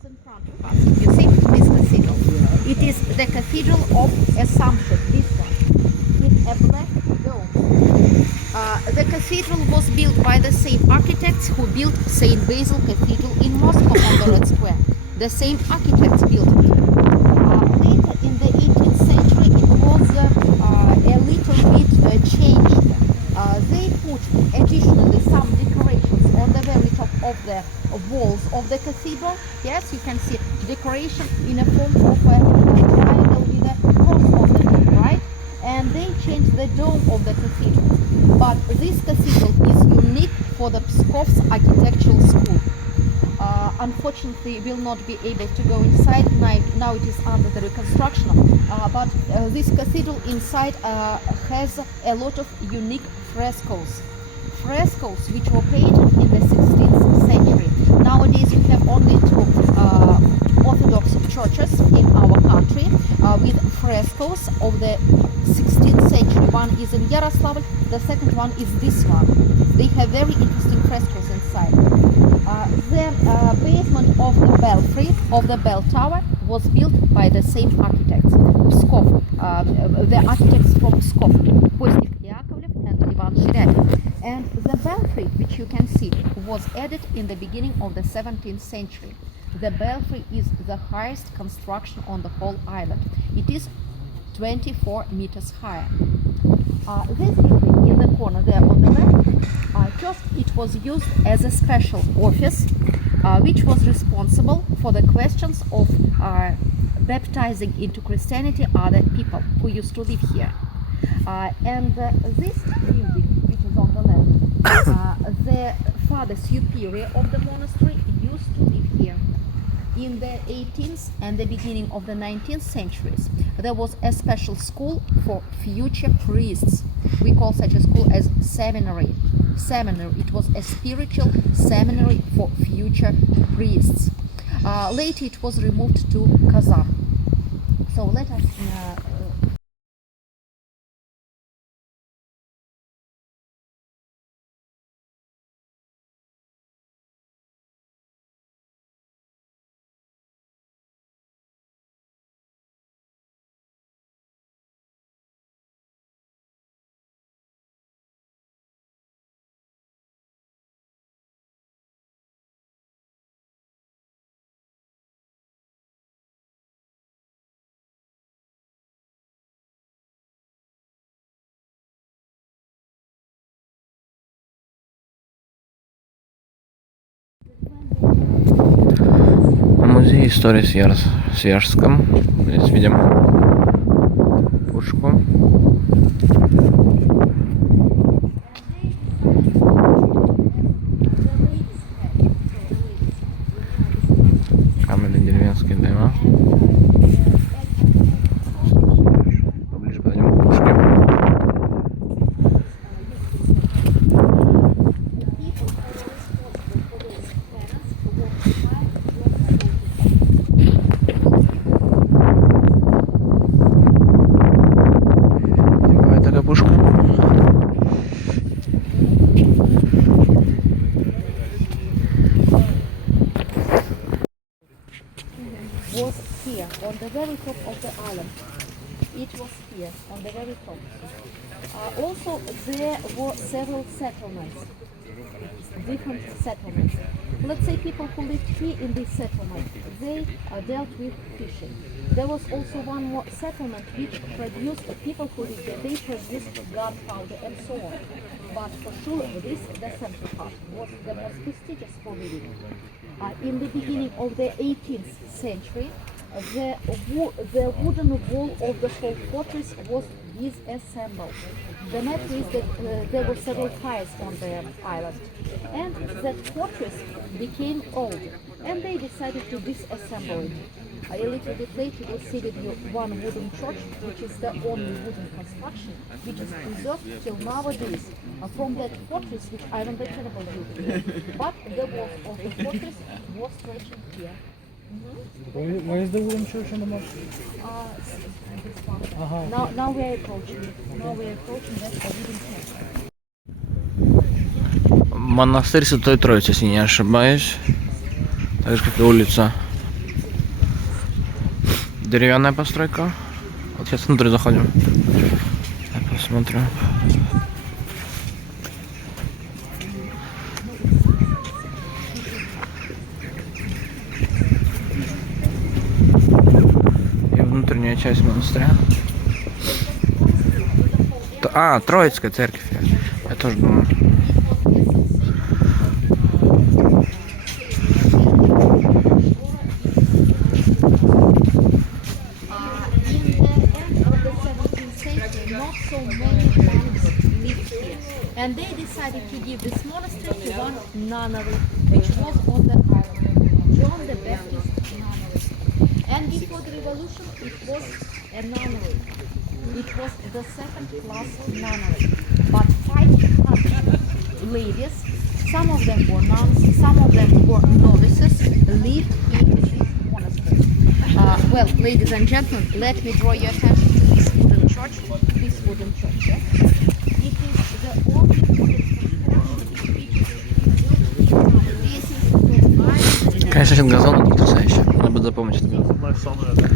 is in front of us. You see this cathedral? It is the Cathedral of Assumption, this one, in a black dome. The cathedral was built by the same architects who built St. Basil Cathedral in Moscow on the Red Square. The same architects built it. Later in the 18th century it was a little bit changed. They put additionally some decorations on the very top of the walls of the cathedral. Yes, you can see decoration in a form of a triangle with a cross on the top, right? And they changed the dome of the cathedral. But this cathedral is unique for the Pskov's architectural school. Unfortunately, will not be able to go inside. Now it is under the reconstruction. But this cathedral inside has a lot of unique frescoes. Frescoes which were painted in the 16th century. Nowadays we have only two Orthodox churches in our country with frescoes of the 16th century. One is in Yaroslavl, the second one is this one. They have very interesting frescoes inside. The basement of the belfry of the bell tower was built by the same architects, Pskov, the architects from Pskov, Kostik Yakovlev and Ivan Shiryakin. And the belfry, which you can see, was added in the beginning of the 17th century. The belfry is the highest construction on the whole island. It is 24 meters high. This building in the corner there on the left, first it was used as a special office which was responsible for the questions of baptizing into Christianity other people who used to live here. And this building, which is on the left, the father superior of the monastery used to live here. In the 18th and the beginning of the 19th centuries, there was a special school for future priests. We call such a school as seminary. It was a spiritual seminary for future priests. Later it was removed to Kazan. So let us Музей истории в Свияжском. Здесь видим пушку. Каменные деревенские дома. Поближе подойдем к пушке. was here on the very top of the island. It was here on the very top. Also, there were several settlements, different settlements. Let's say people who lived here in this settlement, they dealt with fishing. There was also one more settlement which produced people who lived there. They produced gunpowder and so on. But for sure, this, the central part, was the most prestigious for living. In the beginning of the 18th century, the wooden wall of the whole fortress was disassembled. The matter is that there were several fires on the island, and that fortress became old, and they decided to disassemble it. A little bit later we'll see with you one wooden church, which is the only wooden construction which is preserved till nowadays from that fortress which Ivan the Terrible built. But the walls of the fortress was stretching here. Where is the wooden church on the map? Now we are approaching. That's the wooden church. Монастырь Святой Троицы, если не ошибаюсь. Так же, как и улица деревянная постройка. Вот сейчас внутрь заходим. Я посмотрю. И внутренняя часть монастыря. Троицкая церковь. Я тоже думаю. Not so many monks lived here, and they decided to give this monastery to one nunnery, which was on the island, John the Baptist nunnery. And before the revolution, it was a nunnery. It was the second-class nunnery, but 500 ladies, some of them were nuns, some of them were novices, lived in this monastery. Well, ladies and gentlemen, let me draw your attention to this wooden church. This wooden church, yes? It is the only wooden Конечно, этот газон потрясающий. Надо будет запомнить этот газон. Найсаме, да?